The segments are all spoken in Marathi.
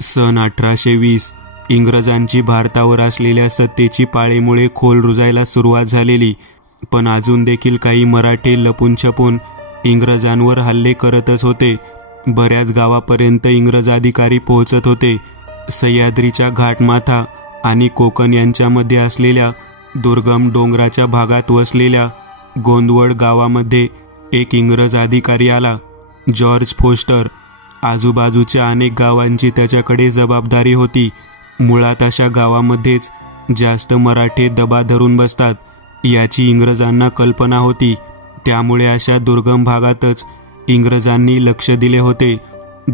सन 1820 इंग्रजांची भारतावर असलेल्या सत्तेची पाळीमुळे खोल रुजायला सुरुवात झालेली, पण अजून देखील काही मराठे लपून छपून इंग्रजांवर हल्ले करतच होते. बऱ्याच गावापर्यंत इंग्रज अधिकारी पोहोचत होते. सह्याद्रीच्या घाटमाथा आणि कोकण यांच्यामध्ये असलेल्या दुर्गम डोंगराच्या भागात वसलेल्या गोंदवड गावामध्ये एक इंग्रज अधिकारी आला, जॉर्ज फोस्टर. आजूबाजूच्या अनेक गावांची त्याच्याकडे जबाबदारी होती. मुळात अशा गावामध्येच जास्त मराठे दबा धरून बसतात याची इंग्रजांना कल्पना होती. त्यामुळे अशा दुर्गम भागातच इंग्रजांनी लक्ष दिले होते.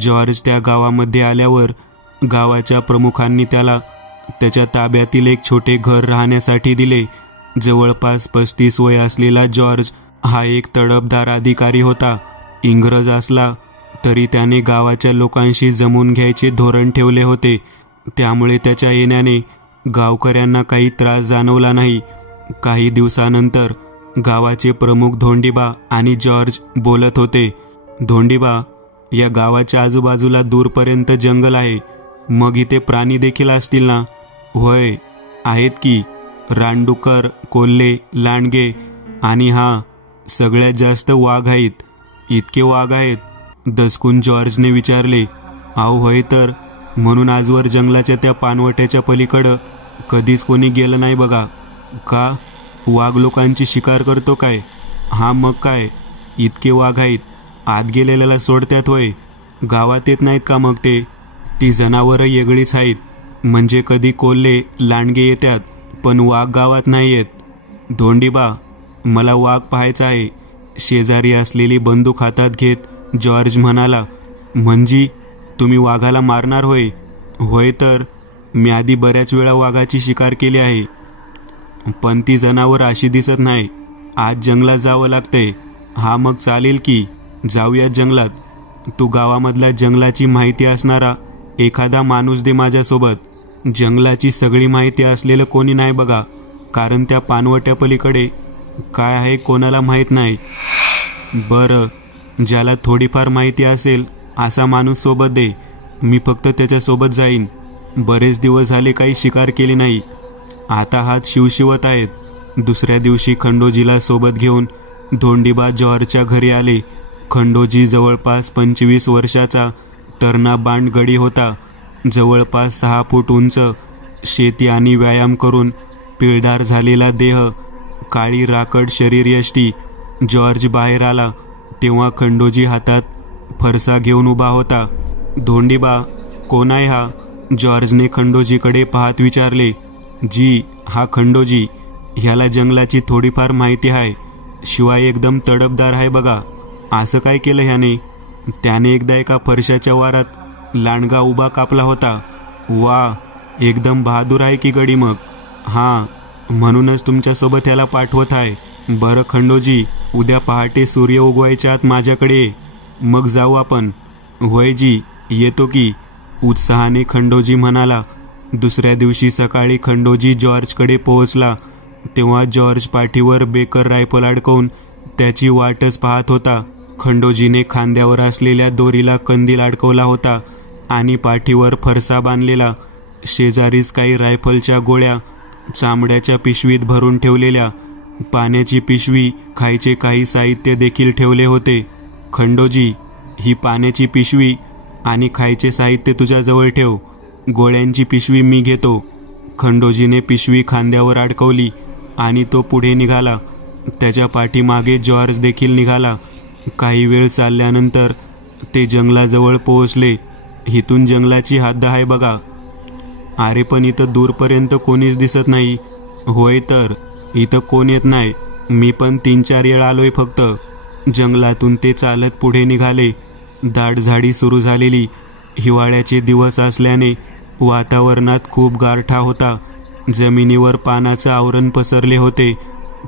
जॉर्ज त्या गावामध्ये आल्यावर गावाच्या प्रमुखांनी त्याला त्याच्या ताब्यातील एक छोटे घर राहण्यासाठी दिले. जवळपास 35 वय असलेला जॉर्ज हा एक तडफदार अधिकारी होता. इंग्रज असला तरी त्याने गावाच्या लोकांशी जमवून घ्यायचे धोरण ठेवले होते. त्यामुळे त्याच्या येण्याने गावकऱ्यांना काही त्रास जाणवला नाही. काही दिवसानंतर गावाचे प्रमुख धोंडीबा आणि जॉर्ज बोलत होते. धोंडीबा, या गावाच्या आजूबाजूला दूरपर्यंत जंगल आहे, मग इथे प्राणी देखील असतील ना? होय, आहेत की. रानडुकर, कोल्हे, लांडगे आणि सगळ्यात जास्त वाघ आहेत. इतके वाघ आहेत? दचकून जॉर्जने विचारले. अहो होय तर, म्हणून आजवर जंगलाच्या त्या पानवट्याच्या पलीकडं कधीच कोणी गेलं नाही बघा. का? वाघ लोकांची शिकार करतो काय? मग काय, इतके वाघ आहेत. आत गेलेल्याला सोडत्यात होय? गावात येत नाहीत का मग ते? ती जनावरं वेगळीच आहेत. म्हणजे कधी कोल्हे, लांडगे येतात, पण वाघ गावात नाही येत. धोंडीबा, मला वाघ पाहायचा आहे. शेजारी असलेली बंदूक हातात घेत जॉर्ज म्हणाला. म्हणजे तुम्ही वाघाला मारणार होय? होय तर, मी आधी बऱ्याच वेळा वाघाची शिकार केली आहे, पण ती जनावर अशी दिसत नाही. आज जंगलात जावं लागतंय. मग चालेल की, जाऊया जंगलात. तू गावामधल्या जंगलाची माहिती असणारा एखादा माणूस दे माझ्यासोबत. जंगलाची सगळी माहिती असलेलं कोणी नाही बघा, कारण त्या पानवट्या पलीकडे काय आहे कोणाला माहीत नाही. बरं, ज्याला थोडीफार माहिती असेल असा माणूस सोबत दे. मी फक्त त्याच्यासोबत जाईन. बरेच दिवस झाले काही शिकार केली नाही. आता हात शिवशिवत आहेत. दुसऱ्या दिवशी खंडोजीला सोबत घेऊन धोंडीबा जॉर्जच्या घरी आले. खंडोजी जवळपास 25 वर्षाचा तरणा बांड गडी होता. जवळपास 6 फूट उंच, शेती आणि व्यायाम करून पिळदार झालेला देह, काळी राकड शरीरयष्टी. जॉर्ज बाहेर आला तेव्हा खंडोजी हातात फरसा घेऊन उभा होता. धोंडीबा, कोण आहे हा? जॉर्जने खंडोजीकडे पाहत विचारले. जी, हा खंडोजी. ह्याला जंगलाची थोडीफार माहिती आहे, शिवाय एकदम तडफदार आहे बघा. असं काय केलं ह्याने? त्याने एकदा एका फरशाच्या वारात लांडगा उभा कापला होता. वा, एकदम बहादूर आहे की गडी मग. म्हणूनच तुमच्यासोबत ह्याला पाठवत आहे. बरं खंडोजी, उद्या पहाटे सूर्य उगवायच्या आत माझ्याकडे ये, मग जाऊ आपण. होय जी, येतो की, उत्साहाने खंडोजी म्हणाला. दुसऱ्या दिवशी सकाळी खंडोजी जॉर्जकडे पोहोचला तेव्हा जॉर्ज पाठीवर बेकर रायफल अडकवून त्याची वाटच पाहत होता. खंडोजीने खांद्यावर असलेल्या दोरीला कंदील अडकवला होता आणि पाठीवर फरसा बांधलेला. शेजारीच काही रायफलच्या गोळ्या चामड्याच्या पिशवीत भरून ठेवलेल्या, पाण्याची पिशवी, खायचे काही साहित्य देखील ठेवले होते. खंडोजी, ही पाण्याची पिशवी आणि खायचे साहित्य तुझ्याजवळ ठेव. गोळ्यांची पिशवी मी घेतो. खंडोजीने पिशवी खांद्यावर अडकवली आणि तो पुढे निघाला. त्याच्या पाठीमागे जॉर्ज देखील निघाला. काही वेळ चालल्यानंतर ते जंगलाजवळ पोहोचले. इथून जंगलाची हद्द आहे बघा. अरे पण इथं दूरपर्यंत कोणीच दिसत नाही. होय तर, इथं कोण येत नाही. मी पण 3-4 वेळा आलोय फक्त. जंगलातून ते चालत पुढे निघाले. दाट झाडी सुरू झालेली. हिवाळ्याचे दिवस असल्याने वातावरणात खूप गारठा होता. जमिनीवर पानाचं आवरण पसरले होते.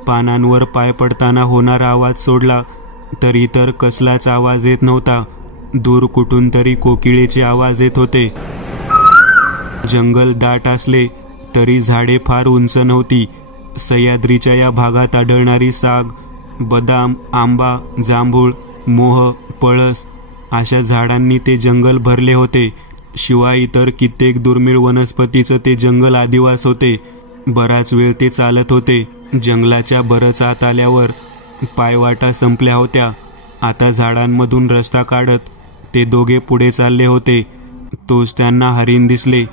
पानांवर पाय पडताना होणारा आवाज सोडला तर इतर कसलाच आवाज येत नव्हता. दूर कुठून तरी कोकिळेचे आवाज येत होते. जंगल दाट असले तरी झाडे फार उंच नव्हती. सह्याद्रीच्या या भागात आढळणारी साग, बदाम, आंबा, जांभूळ, मोह, पळस अशा झाडांनी ते जंगल भरले होते. शिवाय इतर कित्येक दुर्मिळ वनस्पतीचं ते जंगल आदिवास होते. बराच वेळ ते चालत होते. जंगलाच्या बरंच आत आल्यावर पायवाटा संपल्या होत्या. आता झाडांमधून रस्ता काढत ते दोघे पुढे चालले होते. तोच त्यांना हरिण दिसले.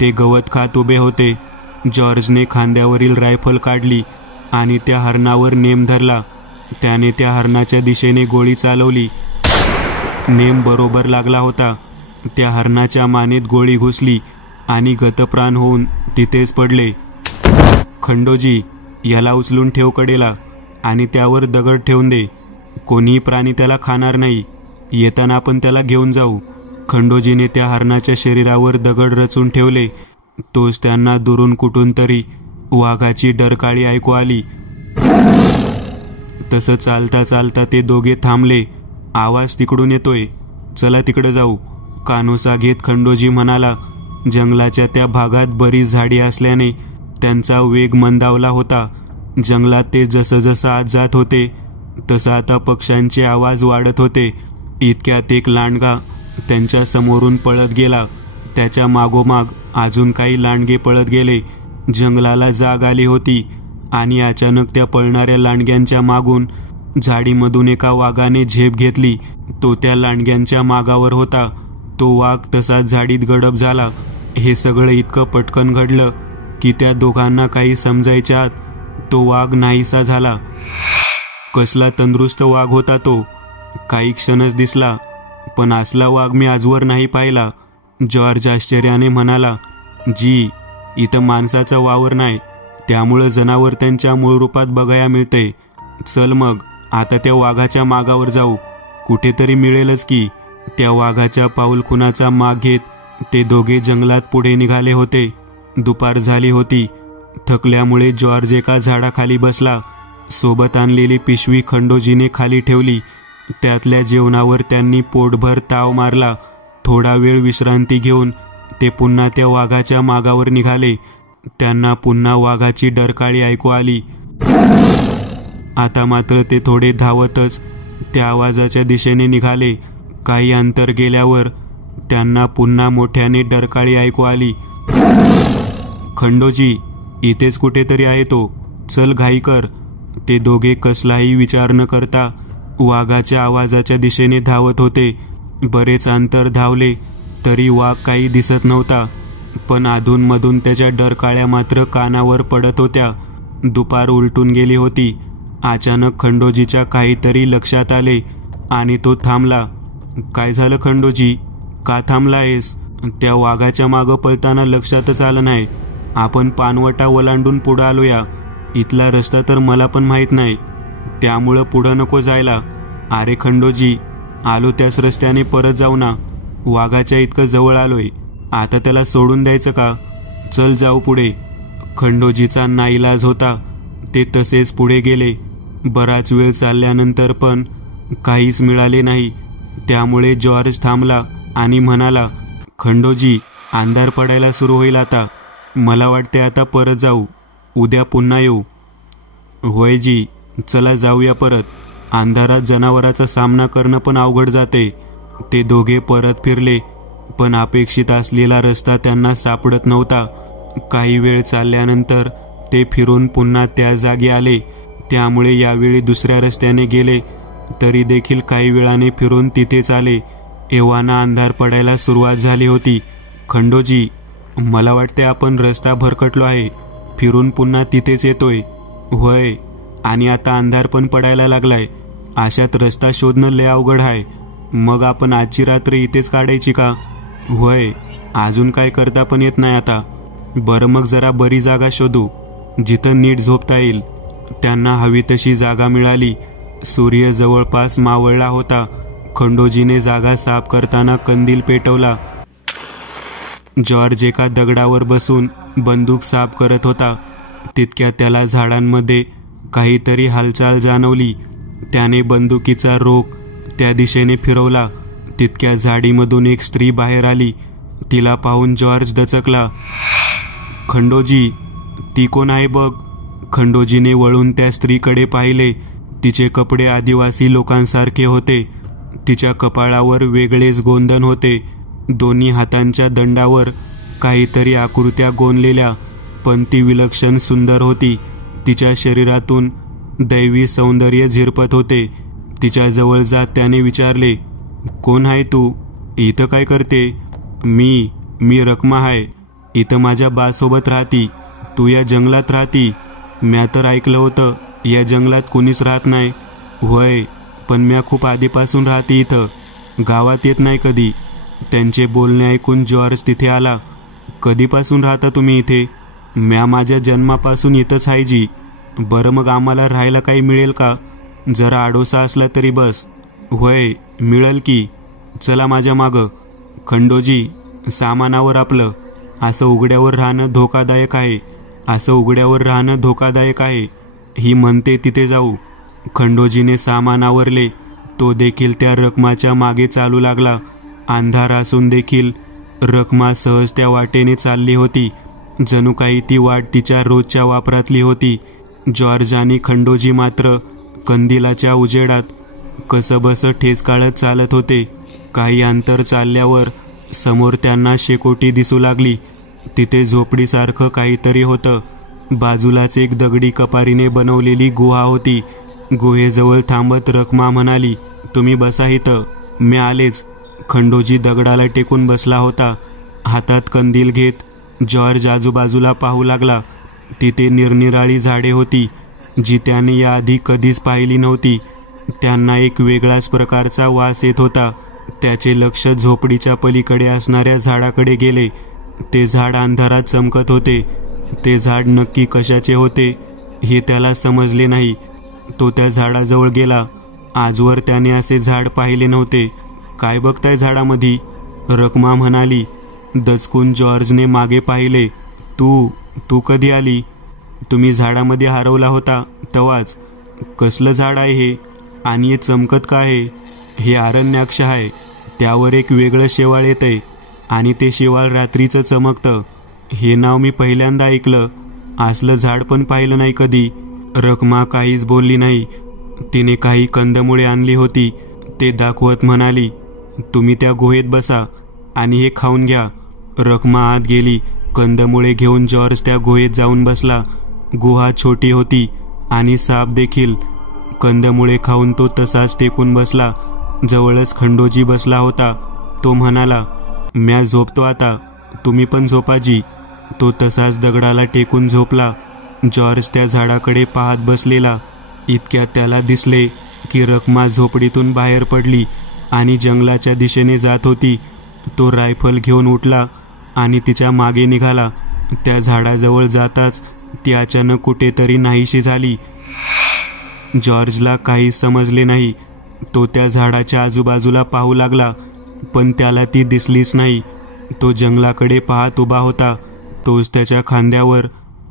ते गवत खात उभे होते. जॉर्जने खांद्यावरील रायफल काढली आणि त्या हरणावर नेम धरला. त्याने त्या हरणाच्या दिशेने गोळी चालवली. नेम बरोबर लागला होता. त्या हरणाच्या मानेत गोळी घुसली आणि गतप्राण होऊन तिथेच पडले. खंडोजी, याला उचलून ठेव कडेला आणि त्यावर दगड ठेवून दे. कोणीही प्राणी त्याला खाणार नाही. येताना आपण त्याला घेऊन जाऊ. खंडोजीने त्या हरणाच्या शरीरावर दगड रचून ठेवले. तोच त्यांना दुरून कुठून तरी वाघाची डरकाळी ऐकू आली. तसं चालता चालता ते दोघे थांबले. आवाज तिकडून येतोय, चला तिकडे जाऊ. कानोसा घेत खंडोजी म्हणाला. जंगलाच्या त्या भागात बरीच झाडी असल्याने त्यांचा वेग मंदावला होता. जंगलात ते जसं जसं आत जात होते तसं आता पक्ष्यांचे आवाज वाढत होते. इतक्यात एक लांडगा त्यांच्या समोरून पळत गेला. त्याच्या मागोमाग अजून काही लांडगे पळत गेले. जंगलाला जाग आली होती आणि अचानक त्या पळणाऱ्या लांडग्यांच्या मागून झाडीमधून एका वाघाने झेप घेतली. तो त्या लांडग्यांच्या मागावर होता. तो वाघ तसाच झाडीत गडप झाला. हे सगळं इतकं पटकन घडलं की त्या दोघांना काही समजायच्या आत तो वाघ नाहीसा झाला. कसला तंदुरुस्त वाघ होता तो. काही क्षणच दिसला, पण असला वाघ मी आजवर नाही पाहिला. जॉर्ज आश्चर्याने म्हणाला, जी, इथं माणसाचा वावर नाही, त्यामुळं जनावर त्यांच्या मूळ रूपात बघायला मिळते. चल मग आता त्या वाघाच्या मागावर जाऊ. कुठेतरी मिळेलच की. त्या वाघाच्या पाऊलखुणाचा माग घेत ते दोघे जंगलात पुढे निघाले होते. दुपार झाली होती. थकल्यामुळे जॉर्ज एका झाडाखाली बसला. सोबत आणलेली पिशवी खंडोजीने खाली ठेवली. त्यातल्या जेवणावर त्यांनी पोटभर ताव मारला. थोडा वेळ विश्रांती घेऊन ते पुन्हा त्या वाघाच्या मागावर निघाले. त्यांना पुन्हा वाघाची डरकाळी ऐकू आली. आता मात्र ते थोडे धावतच त्या आवाजाच्या दिशेने निघाले. काही अंतर गेल्यावर त्यांना पुन्हा मोठ्याने डरकाळी ऐकू आली. खंडोजी, इथेच कुठेतरी आहे तो. चल घाई कर. ते दोघे कसलाही विचार न करता वाघाच्या आवाजाच्या दिशेने धावत होते. बरेच अंतर धावले तरी वाघ काही दिसत नव्हता. पण अधूनमधून त्याच्या डरकाळ्या मात्र कानावर पडत होत्या. दुपार उलटून गेली होती. अचानक खंडोजीच्या काहीतरी लक्षात आले आणि तो थांबला. काय झालं खंडोजी, का थांबला आहेस? त्या वाघाच्या मागं पळताना लक्षातच आलं नाही. आपण पानवटा ओलांडून पुढं आलोया. इथला रस्ता तर मला पण माहीत नाही, त्यामुळं पुढं नको जायला. अरे खंडोजी, आलो त्याच रस्त्याने परत जाऊ ना. वाघाच्या इतकं जवळ आलोय, आता त्याला सोडून द्यायचं का? चल जाऊ पुढे. खंडोजीचा नाईलाज होता. ते तसेच पुढे गेले. बराच वेळ चालल्यानंतर पण काहीच मिळाले नाही. त्यामुळे जॉर्ज थांबला आणि म्हणाला, खंडोजी, अंधार पडायला सुरू होईल आता. मला वाटते आता परत जाऊ. उद्या पुन्हा येऊ. होय जी, चला जाऊया परत. अंधारात जनावराचा सामना करणं पण अवघड जाते. ते दोघे परत फिरले, पण अपेक्षित असलेला रस्ता त्यांना सापडत नव्हता. काही वेळ चालल्यानंतर ते फिरून पुन्हा त्या जागी आले. त्यामुळे यावेळी दुसऱ्या रस्त्याने गेले. तरी देखील काही वेळाने फिरून तिथेच आले. एव्हाना अंधार पडायला सुरुवात झाली होती. खंडोजी, मला वाटते आपण रस्ता भरकटलो आहे. फिरून पुन्हा तिथेच येतोय. होय, आणि आता अंधार पण पडायला लागलाय. अशात रस्ता शोधणं लय अवघड आहे. मग आपण आजची रात्र इथेच काढायची का? होय, अजून काय करता पण येत नाही आता. बरं, मग जरा बरी जागा शोधू, जिथं नीट झोपता येईल. त्यांना हवी तशी जागा मिळाली. सूर्य जवळपास मावळला होता. खंडोजीने जागा साफ करताना कंदील पेटवला. जॉर्ज एका दगडावर बसून बंदूक साफ करत होता. तितक्या त्याला झाडांमध्ये काहीतरी हालचाल जाणवली. त्याने बंदुकीचा रोख त्या दिशेने फिरवला. तितक्या झाडीमधून एक स्त्री बाहेर आली. तिला पाहून जॉर्ज दचकला. खंडोजी, ती कोण आहे बघ. खंडोजीने वळून त्या स्त्रीकडे पाहिले. तिचे कपडे आदिवासी लोकांसारखे होते. तिच्या कपाळावर वेगळेच गोंधन होते. दोन्ही हातांच्या दंडावर काहीतरी आकृत्या गोंदलेल्या, पण ती विलक्षण सुंदर होती. तिच्या शरीरातून दैवी सौंदर्य झिरपत होते. तिच्या जवळ जात त्याने विचारले, कोण आहे तू? इथं काय करते? मी रखमा आहे. इथं माझ्या बासोबत राहती. तू या जंगलात राहती? म्या तर ऐकलं होतं या जंगलात कुणीच राहत नाही. होय, पण म्या खूप आधीपासून राहते इथं, गावात येत नाही कधी. त्यांचे बोलणे ऐकून जॉर्ज तिथे आला. कधीपासून राहता तुम्ही इथे? म्या माझ्या जन्मापासून इथंच आहे जी. बरं, मग आम्हाला राहायला काही मिळेल का? जरा आडोसा असला तरी बस. होय, मिळेल की. चला माझ्या मागं. खंडोजी, सामानावर आपलं. असं उघड्यावर राहणं धोकादायक आहे. ही म्हणते तिथे जाऊ. खंडोजीने सामान आवरले. तो देखील त्या रखमाच्या मागे चालू लागला. अंधार असून देखील रखमा सहज त्या वाटेने चालली होती. जणू काही ती वाट तिच्या रोजच्या वापरातली होती. जॉर्ज आणि खंडोजी मात्र कंदिलाच्या उजेडात कसंबसं ठेच काढत चालत होते. काही अंतर चालल्यावर समोर त्यांना शेकोटी दिसू लागली. तिथे झोपडीसारखं काहीतरी होतं. बाजूलाच एक दगडी कपारीने बनवलेली गुहा होती. गुहेजवळ थांबत रखमा म्हणाली, तुम्ही बसा इथं, मी आलेच. खंडोजी दगडाला टेकून बसला होता. हातात कंदील घेत जॉर्ज आजूबाजूला पाहू लागला. तिथे निरनिराळी झाडे होती जी त्याने याआधी कधीच पाहिली नव्हती. त्यांना एक वेगळाच प्रकारचा वास येत होता. त्याचे लक्ष झोपडीच्या पलीकडे असणाऱ्या झाडाकडे गेले. ते झाड अंधारात चमकत होते. ते झाड नक्की कशाचे होते हे त्याला समजले नाही. तो त्या झाडाजवळ गेला. आजवर त्याने असे झाड पाहिले नव्हते. काय बघताय झाडामध्ये? रखमा म्हणाली. दचकून जॉर्जने मागे पाहिले. तू कधी आली? तुम्ही झाडामध्ये हरवला होता तवाच. कसलं झाड आहे हे? आणि हे चमकत का आहे? हे अरण्याक्ष आहे. त्यावर एक वेगळं शेवाळ येतंय आणि ते शेवाळ रात्रीचं चमकतं. हे नाव मी पहिल्यांदा ऐकलं. असलं झाड पण पाहिलं नाही कधी. रखमा काहीच बोलली नाही. तिने काही कंदमुळे आणली होती. ते दाखवत म्हणाली, तुम्ही त्या गुहेत बसा आणि हे खाऊन घ्या. रखमा आत गेली. कंदमुळे घेऊन जॉर्ज त्या गुहेत जाऊन बसला. गुहा छोटी होती आणि साप देखील. कंदमुळे खाऊन तो तसाच टेकून बसला. जवळच खंडोजी बसला होता. तो म्हणाला, म्या झोपतो आता, तुम्ही पण झोपाजी. तो तसाच दगडाला टेकून झोपला. जॉर्ज त्या झाडाकडे पाहत बसलेला. इतक्यात त्याला दिसले की रखमा झोपडीतून बाहेर पडली आणि जंगलाच्या दिशेने जात होती. तो रायफल घेऊन उठला आणि तिच्या मागे निघाला. त्या झाडाजवळ जाताच ती अचानक कुठेतरी नाहीशी झाली. जॉर्जला काही समजले नाही. तो त्या झाडाच्या आजूबाजूला पाहू लागला, पण त्याला ती दिसलीच नाही. तो जंगलाकडे पाहत उभा होता. तोच त्याच्या खांद्यावर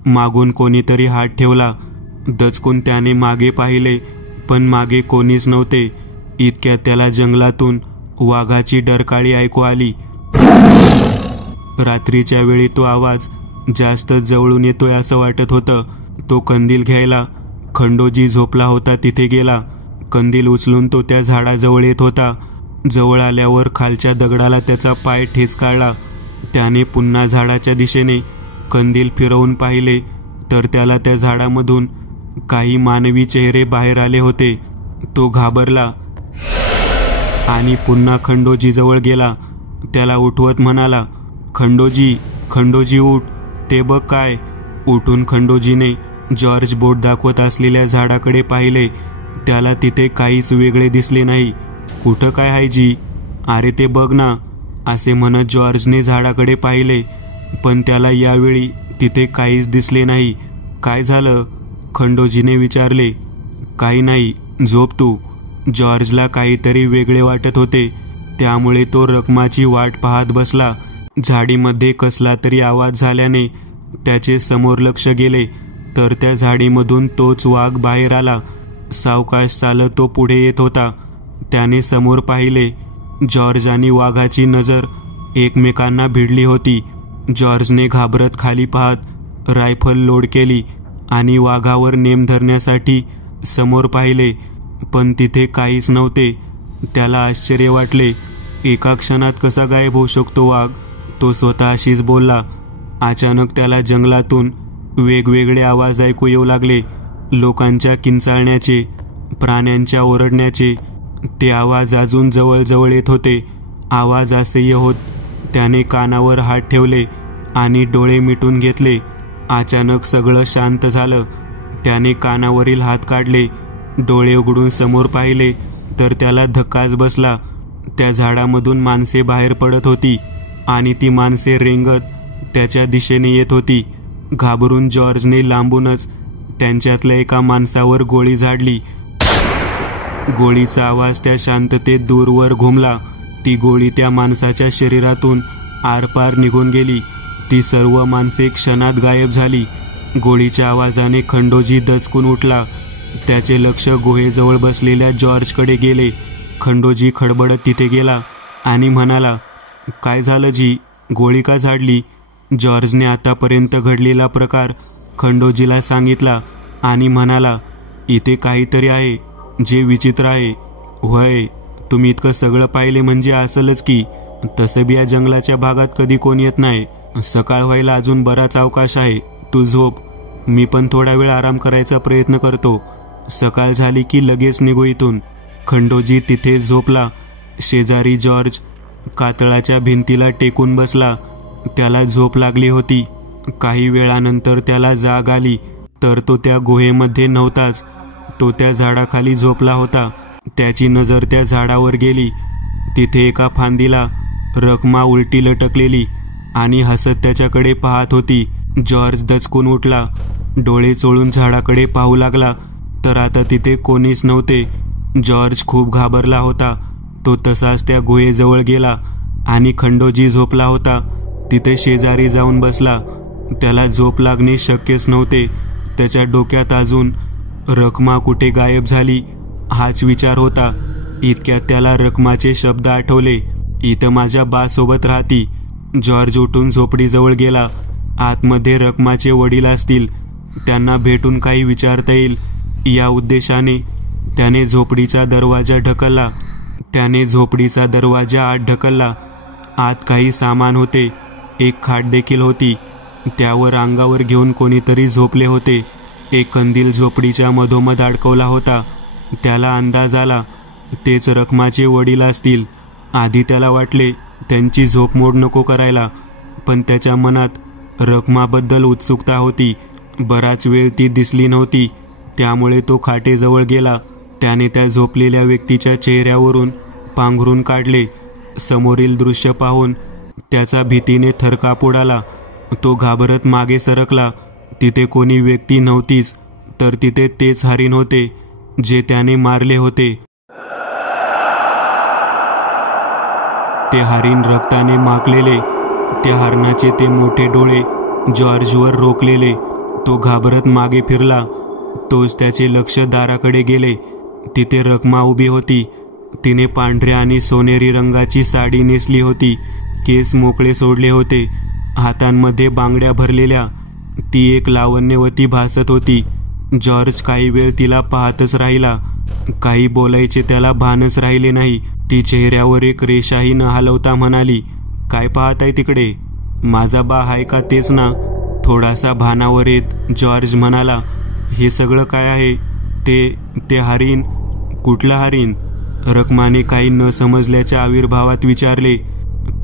मागून कोणीतरी हात ठेवला. दचकून त्याने मागे पाहिले, पण मागे कोणीच नव्हते. इतक्यात त्याला जंगलातून वाघाची डरकाळी ऐकू आली. रात्रीच्या वेळी तो आवाज जास्त जवळून येतोय असं वाटत होतं. तो कंदील घ्यायला खंडोजी झोपला होता तिथे गेला. कंदील उचलून तो त्या झाडाजवळ येत होता. जवळ आल्यावर खालच्या दगडाला त्याचा पाय ठेच काढला. त्याने पुन्हा झाडाच्या दिशेने कंदील फिरवून पाहिले तर त्याला त्या झाडामधून काही मानवी चेहरे बाहेर आले होते. तो घाबरला आणि पुन्हा खंडोजी जवळ गेला. त्याला उठवत म्हणाला, खंडोजी उठ, ते बघ काय. उठून खंडोजीने जॉर्ज बोट दाखवत असलेल्या झाडाकडे पाहिले. त्याला तिथे काहीच वेगळे दिसले नाही. कुठं काय आहे जी? अरे ते बघ ना, असे म्हणत जॉर्जने झाडाकडे पाहिले, पण त्याला यावेळी तिथे काहीच दिसले नाही. काय झालं? खंडोजीने विचारले. काही नाही, झोप तू. जॉर्जला काहीतरी वेगळे वाटत होते. त्यामुळे तो रखमाची वाट पाहत बसला. झाडीमध्ये कसला तरी आवाज झाल्याने त्याचे समोर लक्ष गेले तर त्या झाडीमधून तोच वाघ बाहेर आला. सावकाश चालत तो पुढे येत होता. त्याने समोर पाहिले. जॉर्ज आणि वाघाची नजर एकमेकांना भिडली होती. जॉर्जने घाबरत खाली पाहत रायफल लोड केली आणि वाघावर नेम धरण्यासाठी समोर पाहिले, पण तिथे काहीच नव्हते. त्याला आश्चर्य वाटले. एका क्षणात कसा गायब होऊ शकतो वाघ? तो स्वतःशीच बोलला. अचानक त्याला जंगलातून वेगवेगळे आवाज ऐकू येऊ लागले. लोकांच्या किंचाळण्याचे, प्राण्यांच्या ओरडण्याचे. ते आवाज अजून जवळ येत होते. आवाज असह्य होत. त्याने कानावर हात ठेवले आणि डोळे मिटून घेतले. अचानक सगळं शांत झालं. त्याने कानावरील हात काढले. डोळे उघडून समोर पाहिले तर त्याला धक्काच बसला. त्या झाडामधून माणसे बाहेर पडत होती आणि ती माणसे रेंगत त्याच्या दिशेने येत होती. घाबरून जॉर्जने लांबूनच त्यांच्यातल्या एका माणसावर गोळी झाडली. गोळीचा आवाज त्या शांततेत दूरवर घुमला. ती गोळी त्या माणसाच्या शरीरातून आरपार निघून गेली. ती सर्व माणसे क्षणात गायब झाली. गोळीच्या आवाजाने खंडोजी दचकून उठला. त्याचे लक्ष गुहेजवळ बसलेल्या जॉर्जकडे गेले. खंडोजी खडबडत तिथे गेला आणि म्हणाला, काय झालं जी? गोळी का झाडली? जॉर्जने आतापर्यंत घडलेला प्रकार खंडोजीला सांगितला आणि म्हणाला, इथे काहीतरी आहे जे विचित्र आहे. होय, तुम्ही इतकं सगळं पाहिले म्हणजे असलच की. तसं बी या जंगलाच्या भागात कधी कोण येत नाही. सकाळ व्हायला अजून बराच अवकाश आहे. तू झोप, मी पण थोडा वेळ आराम करायचा प्रयत्न करतो. सकाळ झाली की लगेच निघू इथून. खंडोजी तिथे झोपला. शेजारी जॉर्ज कातळाच्या भिंतीला टेकून बसला. त्याला झोप लागली होती. काही वेळानंतर त्याला जाग आली तर तो त्या गुहेमध्ये नव्हताच. तो त्या झाडाखाली झोपला होता. त्याची नजर त्या झाडावर गेली. तिथे एका फांदीला रखमा उलटी लटकलेली आणि हसत त्याच्याकडे पाहत होती. जॉर्ज दचकून उठला. डोळे चोळून झाडाकडे पाहू लागला तर आता तिथे कोणीच नव्हते. जॉर्ज खूप घाबरला होता. तो तसाच त्या गुहेजवळ गेला आणि खंडोजी झोपला होता तिथे शेजारी जाऊन बसला. त्याला झोप लागणे शक्यच नव्हते. त्याच्या डोक्यात अजून रखमा कुठे गायब झाली हाच विचार होता. इतक्यात त्याला रखमाचे शब्द आठवले, इथं माझ्या बासोबत राहती. जॉर्ज उठून झोपडीजवळ गेला. आतमध्ये रखमाचे वडील असतील. त्यांना भेटून काही विचारता येईल या उद्देशाने त्याने झोपडीचा दरवाजा आत ढकलला. आत काही सामान होते. एक खाट देखील होती. त्यावर अंगावर घेऊन कोणीतरी झोपले होते. एक कंदील झोपडीच्या मधोमध अडकवला होता. त्याला अंदाज आला तेच रखमाचे वडील असतील. आधी त्याला वाटले त्यांची झोपमोड नको करायला, पण त्याच्या मनात रखमाबद्दल उत्सुकता होती. बराच वेळ ती दिसली नव्हती, त्यामुळे तो खाटेजवळ गेला. त्याने त्या झोपलेल्या व्यक्तीच्या चेहऱ्यावरून पांघरून काढले. समोरील दृश्य पाहून त्याचा भीतीने थरकाप उडाला. तो घाबरत मागे सरकला. तिथे कोणी व्यक्ती नव्हतीच, तर तिथे तेच हरीण होते जे त्याने मारले होते. ते हरीण रक्ताने माखलेले. त्या हरणाचे ते मोठे डोळे जॉर्जवर रोखलेले. तो घाबरत मागे फिरला. तोच त्याचे लक्ष दाराकडे गेले. तिथे रखमा उभी होती. तिने पांढऱ्या आणि सोनेरी रंगाची साडी नेसली होती. केस मोकळे सोडले होते. हातांमध्ये बांगड्या भरलेल्या. ती एक लावण्यवती भासत होती. जॉर्ज काही वेळ तिला पाहतच राहिला. काही बोलायचे त्याला भानच राहिले नाही. ती चेहऱ्यावर एक रेषाही न हलवता म्हणाली, काय पाहताय तिकडे? माझा बा हाय का तेच ना? थोडासा भानावर येत जॉर्ज म्हणाला, हे सगळं काय आहे? ते हरीण? कुठला हरीण? रखमाने काही न समजल्याच्या आविर्भावात विचारले.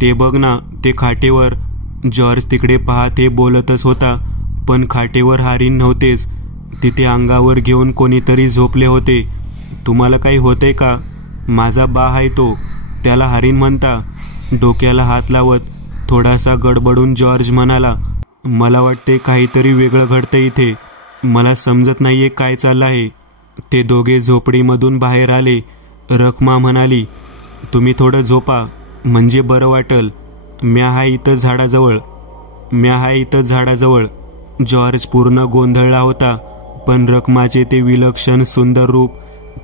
ते बघ ना, ते खाटेवर. जॉर्ज तिकडे पाहत हे बोलतच होता, पण खाटेवर हरीण नव्हतेच. तिथे अंगावर घेऊन कोणीतरी झोपले होते. तुम्हाला काही होतंय का? माझा बा आहे तो, त्याला हरीण म्हणता? डोक्याला हात लावत थोडासा गडबडून जॉर्ज म्हणाला, मला वाटते काहीतरी वेगळं घडतंय इथे. मला समजत नाहीये काय चाललं आहे. ते दोघे झोपडीमधून बाहेर आले. रखमा म्हणाली, तुम्ही थोडं झोपा म्हणजे बरं वाटल. म्या हाय इथं झाडाजवळ. जॉर्ज पूर्ण गोंधळला होता, पण रखमाचे ते विलक्षण सुंदर रूप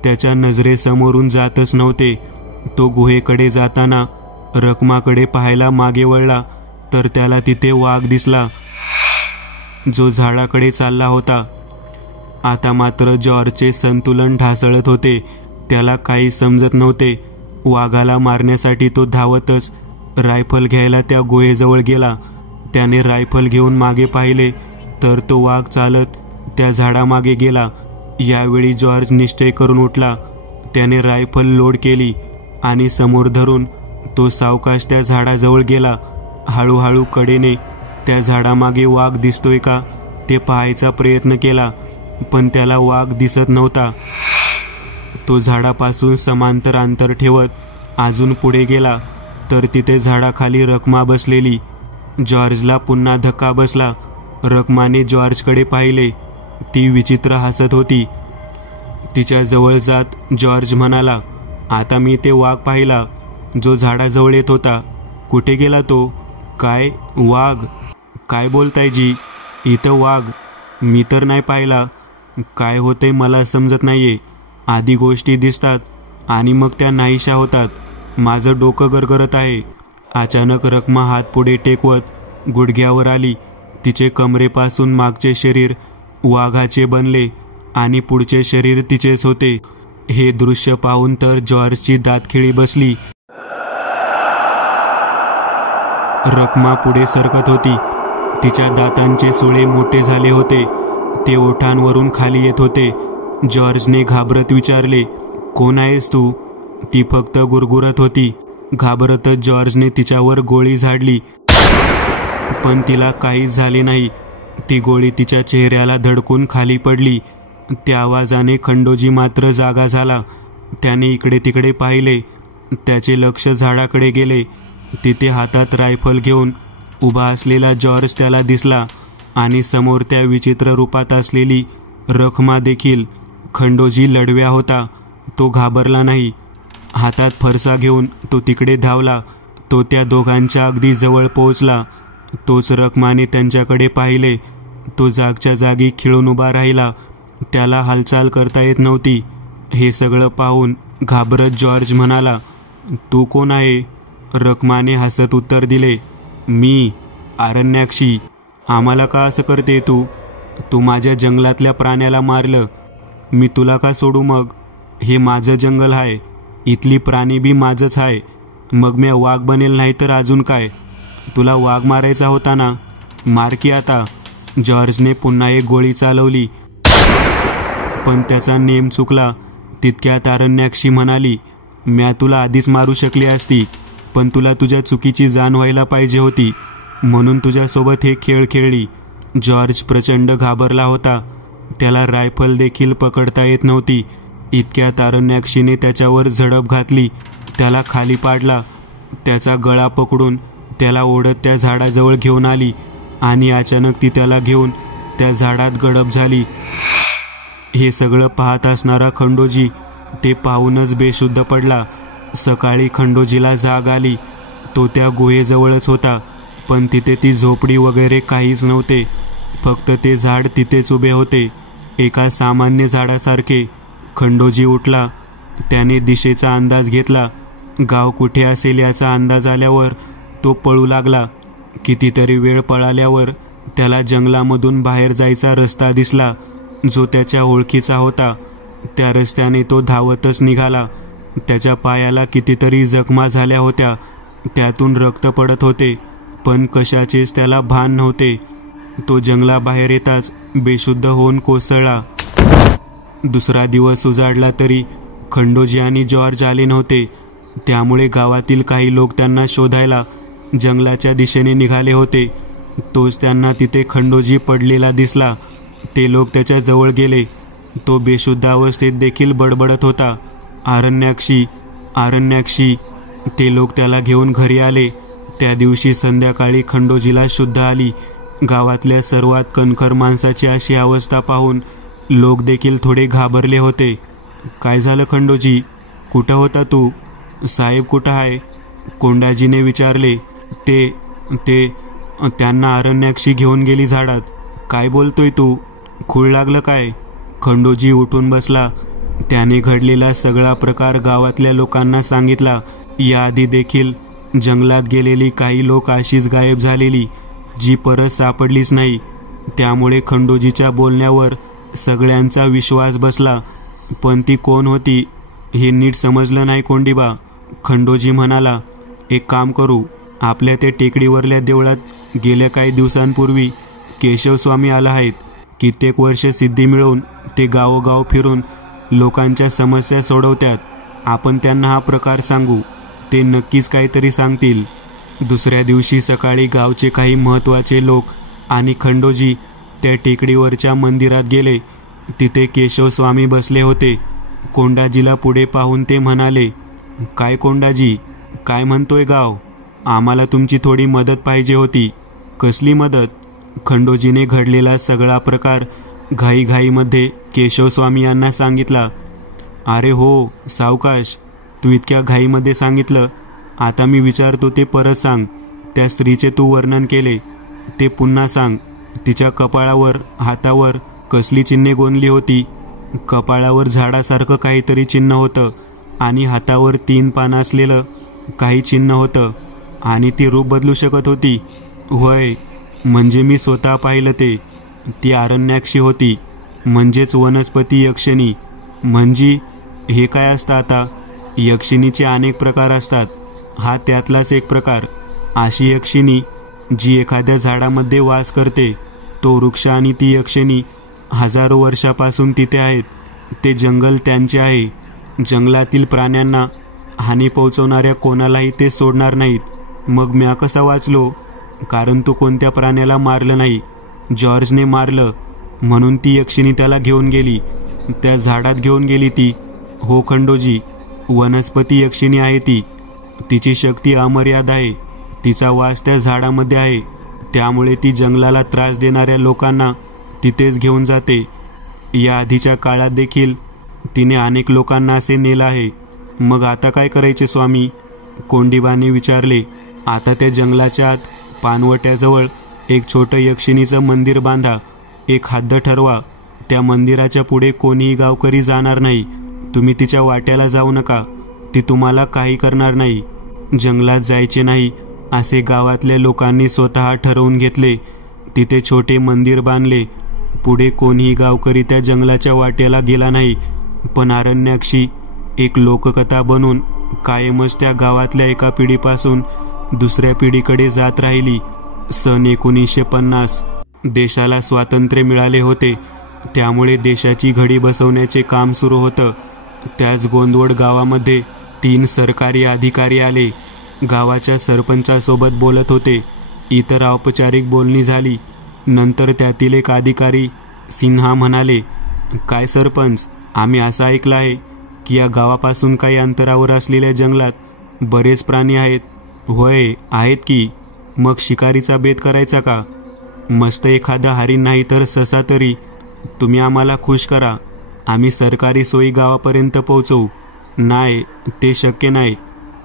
त्याच्या नजरेसमोरून जातच नव्हते. तो गुहेकडे जाताना रखमाकडे पाहायला मागे वळला तर त्याला तिथे वाघ दिसला, जो झाडाकडे चालला होता. आता मात्र जॉर्जचे संतुलन ढासळत होते. त्याला काही समजत नव्हते. वाघाला मारण्यासाठी तो धावतच रायफल घ्यायला त्या गुहेजवळ गेला. त्याने रायफल घेऊन मागे पाहिले तर तो वाघ चालत त्या झाडामागे गेला. यावेळी जॉर्ज निश्चय करून उठला. त्याने रायफल लोड केली आणि समोर धरून तो सावकाश त्या झाडाजवळ गेला. हळूहळू कडेने त्या झाडामागे वाघ दिसतोय का ते पाहायचा प्रयत्न केला, पण त्याला वाघ दिसत नव्हता. तो झाडापासून समांतर अंतर ठेवत अजून पुढे गेला तर तिथे झाडाखाली रखमा बसलेली. जॉर्जला पुन्हा धक्का बसला. रखमाने जॉर्जकडे पाहिले. ती विचित्र हसत होती. तिच्या जवळ जात जॉर्ज म्हणाला, आता मी ते वाघ पाहिला जो झाडाजवळ येत होता. कुठे गेला तो? काय वाघ? काय बोलताय जी? इथं वाघ? मी तर नाही पाहिला. काय होतंय मला समजत नाहीये. आधी गोष्टी दिसतात आणि मग त्या नाहीशा होतात. माझं डोकं गरगरत आहे. अचानक रखमा हात पुढे टेकवत गुडघ्यावर आली. तिचे कमरेपासून मागचे शरीर वाघाचे बनले आणि पुढचे शरीर तिचेच होते. हे दृश्य पाहून तर जॉर्जची दातखिळी बसली. रखमा पुढे सरकत होती. तिच्या दातांचे सुळे मोठे झाले होते. ते ओठांवरून खाली येत होते. जॉर्जने घाबरत विचारले, कोण आहेस तू? ती फक्त गुरगुरत होती. घाबरतच जॉर्जने तिच्यावर गोळी झाडली, पण तिला काहीच झाले नाही. ती गोळी तिच्या चेहऱ्याला धडकून खाली पडली. त्या आवाजाने खंडोजी मात्र जागा झाला. त्याने इकडे तिकडे पाहिले. त्याचे लक्ष झाडाकडे गेले. तिथे हातात रायफल घेऊन उभा असलेला जॉर्ज त्याला दिसला आणि समोर त्या विचित्र रूपात असलेली रखमा देखील. खंडोजी लढव्या होता. तो घाबरला नाही. हातात फरसा घेऊन तो तिकडे धावला. तो त्या दोघांच्या अगदी जवळ पोहोचला. तोच रखमाने त्यांच्याकडे पाहिले. तो जागच्या जागी खिळून उभा राहिला. त्याला हालचाल करता येत नव्हती. हे सगळं पाहून घाबरत जॉर्ज म्हणाला, तू कोण आहे? रखमाने हसत उत्तर दिले, मी आरण्याक्षी. आम्हाला का असं करते तू? तू माझ्या जंगलातल्या प्राण्याला मारलं. मी तुला का सोडू मग? हे माझं जंगल आहे. इथली प्राणी बी माझंच आहे. मग मी वाघ बनेल नाही तर अजून काय? तुला वाघ मारायचा होता ना, मार की आता. जॉर्जने पुन्हा एक गोळी चालवली, पण त्याचा नेम चुकला. तितक्यात आरण्याक्षी म्हणाली, म्या तुला आधीच मारू शकली असती, पण तुला तुझ्या चुकीची जाण व्हायला पाहिजे होती, म्हणून तुझ्यासोबत हे खेळ खेळली. जॉर्ज प्रचंड घाबरला होता. त्याला रायफल देखील पकडता येत नव्हती. इतक्यात आरण्याक्षीने त्याच्यावर झडप घातली. त्याला खाली पाडला. त्याचा गळा पकडून त्याला ओढत त्या झाडाजवळ घेऊन आली आणि अचानक ती त्याला घेऊन त्या झाडात गडप झाली. हे सगळं पाहत असणारा खंडोजी ते पाहूनच बेशुद्ध पडला. सकाळी खंडोजीला जाग आली. तो त्या गुहेजवळच होता, पण तिथे ती झोपडी वगैरे काहीच नव्हते. फक्त ते झाड तिथेच उभे होते, एका सामान्य झाडासारखे. खंडोजी उठला. त्याने दिशेचा अंदाज घेतला. गाव कुठे असेल याचा अंदाज आल्यावर तो पळू लागला. कितीतरी वेळ पळाल्यावर त्याला जंगलामधून बाहेर जायचा रस्ता दिसला, जो त्याच्या ओळखीचा होता. त्या रस्त्याने तो धावतच निघाला. त्याच्या पायाला कितीतरी जखमा झाल्या होत्या. त्यातून रक्त पडत होते, पण कशाचेच त्याला भान नव्हते. तो जंगलाबाहेर येताच बेशुद्ध होऊन कोसळला. दुसरा दिवस उजाडला तरी खंडोजी आणि जॉर्ज आले नव्हते. त्यामुळे गावातील काही लोक त्यांना शोधायला जंगलाच्या दिशेने निघाले होते. तोच त्यांना तिथे खंडोजी पडलेला दिसला. ते लोक त्याच्या जवळ गेले. तो बेशुद्ध अवस्थेत देखील बडबडत होता, आरण्याक्षी, आरण्याक्षी. ते लोक त्याला घेऊन घरी आले. त्या दिवशी संध्याकाळी खंडोजीला शुद्ध आली. गावातल्या सर्वात कणखर माणसाची अशी अवस्था पाहून लोक देखील थोडे घाबरले होते. काय झालं खंडोजी? कुठं होता तू? साहेब कुठं आहे? कोंडाजीने विचारले. ते त्यांना आरण्याक्षी घेऊन गेली झाडात. काय बोलतोय तू? खूळ लागलं काय? खंडोजी उठून बसला. त्याने घडलेला सगळा प्रकार गावातल्या लोकांना सांगितला. याआधी देखील जंगलात गेलेली काही लोक अशीच गायब झालेली, जी परत सापडलीच नाही. त्यामुळे खंडोजीच्या बोलण्यावर सगळ्यांचा विश्वास बसला. पण ती कोण होती हे नीट समजलं नाही कोंडीबा. खंडोजी म्हणाला, एक काम करू, आपल्या त्या टेकडीवरल्या देवळात गेल्या काही दिवसांपूर्वी केशवस्वामी आला आहेत. कित्येक वर्ष सिद्धी मिळवून ते गावोगाव फिरून लोकांच्या समस्या सोडवतात. आपण त्यांना हा प्रकार सांगू, ते नक्कीच काहीतरी सांगतील. दुसऱ्या दिवशी सकाळी गावचे काही महत्त्वाचे लोक आणि खंडोजी त्या टेकडीवरच्या मंदिरात गेले. तिथे केशवस्वामी बसले होते. कोंडाजीला पुढे पाहून ते म्हणाले, काय कोंडाजी, काय म्हणतोय गाव? आम्हाला तुमची थोडी मदत पाहिजे होती. कसली मदत? खंडोजीने घडलेला सगळा प्रकार घाईघाईमध्ये केशवस्वामी यांना सांगितला. अरे हो सावकाश, तू इतक्या घाईमध्ये सांगितलं. आता मी विचारतो ते परत सांग. त्या स्त्रीचे तू वर्णन केले ते पुन्हा सांग. तिच्या कपाळावर, हातावर कसली चिन्हे गोंदली होती? कपाळावर झाडासारखं काहीतरी चिन्ह होतं आणि हातावर 3 पानं असलेलं काही चिन्ह होतं. आणि ती रूप बदलू शकत होती? होय, म्हणजे मी स्वतः पाहिलं ते. ती आरण्याक्षी होती, म्हणजेच वनस्पती यक्षिणी. म्हणजे हे काय असतं आता? यक्षिणीचे अनेक प्रकार असतात, हा त्यातलाच एक प्रकार. अशी यक्षिणी जी एखाद्या झाडामध्ये वास करते. तो वृक्ष आणि ती यक्षिणी हजारो वर्षापासून तिथे आहेत. ते जंगल त्यांचे आहे. जंगलातील प्राण्यांना हानी पोहोचवणाऱ्या कोणालाही ते सोडणार नाहीत. मग म्या कसा वाचलो? कारण तू कोणत्या प्राण्याला मारलं नाही. जॉर्जने मारलं म्हणून ती यक्षिणी त्याला घेऊन गेली. त्या झाडात घेऊन गेली ती. हो खंडोजी, वनस्पती यक्षिणी आहे ती. तिची शक्ती अमर्याद आहे. तिचा वास त्या झाडामध्ये आहे. त्यामुळे ती जंगलाला त्रास देणाऱ्या लोकांना तिथेच घेऊन जाते. या आधीच्या काळात देखील तिने अनेक लोकांना असे नेलं आहे. मग आता काय करायचे स्वामी? कोंडीबाने विचारले. आता त्या जंगलाच्या आत पानवट्याजवळ एक छोटं यक्षिणीचं मंदिर बांधा. एक हद्द ठरवा. त्या मंदिराच्या पुढे कोणीही गावकरी जाणार नाही. तुम्ही तिच्या वाट्याला जाऊ नका. ती तुम्हाला काही करणार नाही. जंगलात जायचे नाही असे गावातल्या लोकांनी स्वतः ठरवून घेतले. तिथे छोटे मंदिर बांधले. पुढे कोणीही गावकरी त्या जंगलाच्या वाट्याला गेला नाही. पण आरण्याक्षी एक लोककथा बनून कायमच त्या गावातल्या एका पिढीपासून दुसऱ्या पिढीकडे जात राहिली. सन 1950 देशाला स्वातंत्र्य मिळाले होते. त्यामुळे देशाची घडी बसवण्याचे काम सुरू होतं. त्याच गोंदवड गावामध्ये 3 सरकारी अधिकारी आले. गावाच्या सरपंचासोबत बोलत होते. इतर औपचारिक बोलणी झाली. नंतर त्यातील एक अधिकारी सिन्हा म्हणाले, काय सरपंच, आम्ही असं ऐकलं आहे की या गावापासून काही अंतरावर असलेल्या जंगलात बरेच प्राणी आहेत. होय, आहेत की. मग शिकारीचा बेत करायचा का? मस्त एखादा हरिण नाही तर ससा तरी. तुम्ही आम्हाला खुश करा. आम्ही सरकारी सोयी गावापर्यंत पोहोचवू. नाही, ते शक्य नाही.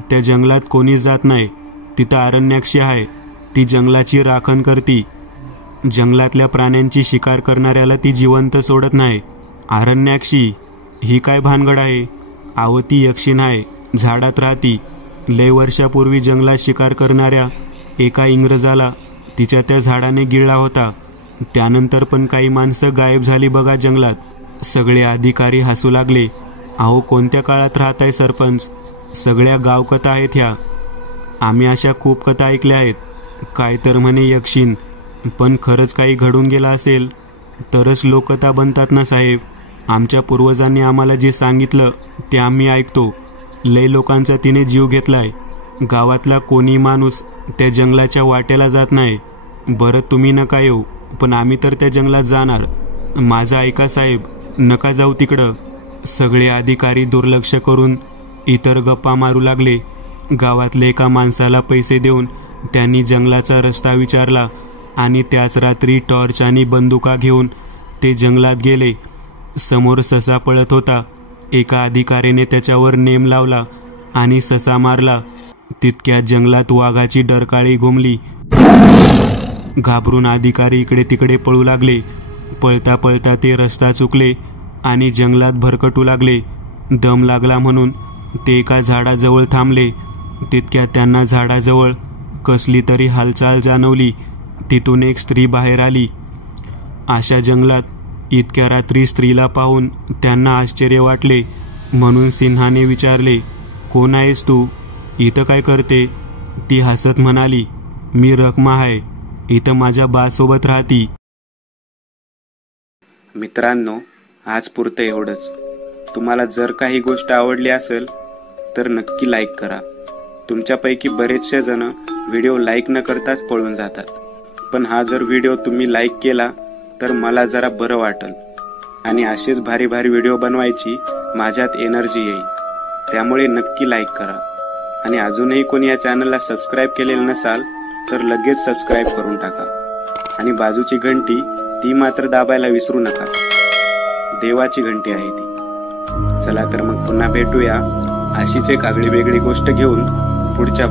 त्या जंगलात कोणीच जात नाही. तिथं आरण्याक्षी आहे. ती जंगलाची राखण करती. जंगलातल्या प्राण्यांची शिकार करणाऱ्याला ती जिवंत सोडत नाही. आरण्याक्षी ही काय भानगड आहे? अहो, ती यक्षिण आहे. झाडात राहती. लय वर्षापूर्वी जंगलात शिकार करणाऱ्या एका इंग्रजाला तिच्या त्या झाडाने गिळला होता. त्यानंतर पण काही माणसं गायब झाली बघा जंगलात. सगळे अधिकारी हसू लागले. अहो, कोणत्या काळात राहताय सरपंच? सगळ्या गावकथा आहेत ह्या. आम्ही अशा खूप कथा ऐकल्या आहेत. काय तर म्हणे यक्षिण. पण खरंच काही घडून गेला असेल तरच लोककथा बनतात ना साहेब. आमच्या पूर्वजांनी आम्हाला जे सांगितलं ते आम्ही ऐकतो. लय लोकांचा तिने जीव घेतलाय. गावातला कोणी माणूस त्या जंगलाच्या वाट्याला जात नाही. बरं, तुम्ही नका येऊ, पण आम्ही तर त्या जंगलात जाणार. माझं ऐका साहेब, नका जाऊ तिकडं. सगळे अधिकारी दुर्लक्ष करून इतर गप्पा मारू लागले. गावातल्या एका माणसाला पैसे देऊन त्यांनी जंगलाचा रस्ता विचारला आणि त्याच रात्री टॉर्च आणि बंदुका घेऊन ते जंगलात गेले. समोर ससा पळत होता. एका अधिकाऱ्याने त्याच्यावर नेम लावला आणि ससा मारला. तितक्यात जंगलात वाघाची डरकाळी घुमली. घाबरून अधिकारी इकडे तिकडे पळू लागले. पळता पळता ते रस्ता चुकले आणि जंगलात भरकटू लागले. दम लागला म्हणून ते एका झाडाजवळ थांबले. तितक्यात त्यांना झाडाजवळ कसली तरी हालचाल जाणवली. तिथून एक स्त्री बाहेर आली. अशा जंगलात इतक्या रात्री स्त्रीला पाहून त्यांना आश्चर्य वाटले. म्हणून सिन्हाने विचारले, कोण आहेस तू? इथं काय करते? ती हसत म्हणाली, मी रखमा आहे, इथं माझ्या बासोबत राहती. मित्रांनो, आज पुरतं एवढंच. तुम्हाला जर काही गोष्ट आवडली असेल तर नक्की लाईक करा. तुमच्यापैकी बरेचसे जण व्हिडिओ लाईक न करताच पळून जातात, पण हा जर व्हिडिओ तुम्ही लाईक केला तर मला जरा बरं वाटेल आणि असेच भारी भारी व्हिडिओ बनवायची माझ्यात एनर्जी येईल. त्यामुळे नक्की लाईक करा आणि अजूनही कोणी या चॅनलला सबस्क्राईब केलेलं नसाल तर लगेच सबस्क्राईब करून टाका आणि बाजूची घंटी ती मात्र दाबायला विसरू नका. देवाची घंटी आहे ती. चला तर मग पुन्हा भेटूया अशीच एक आगळी वेगळी गोष्ट घेऊन पुढच्या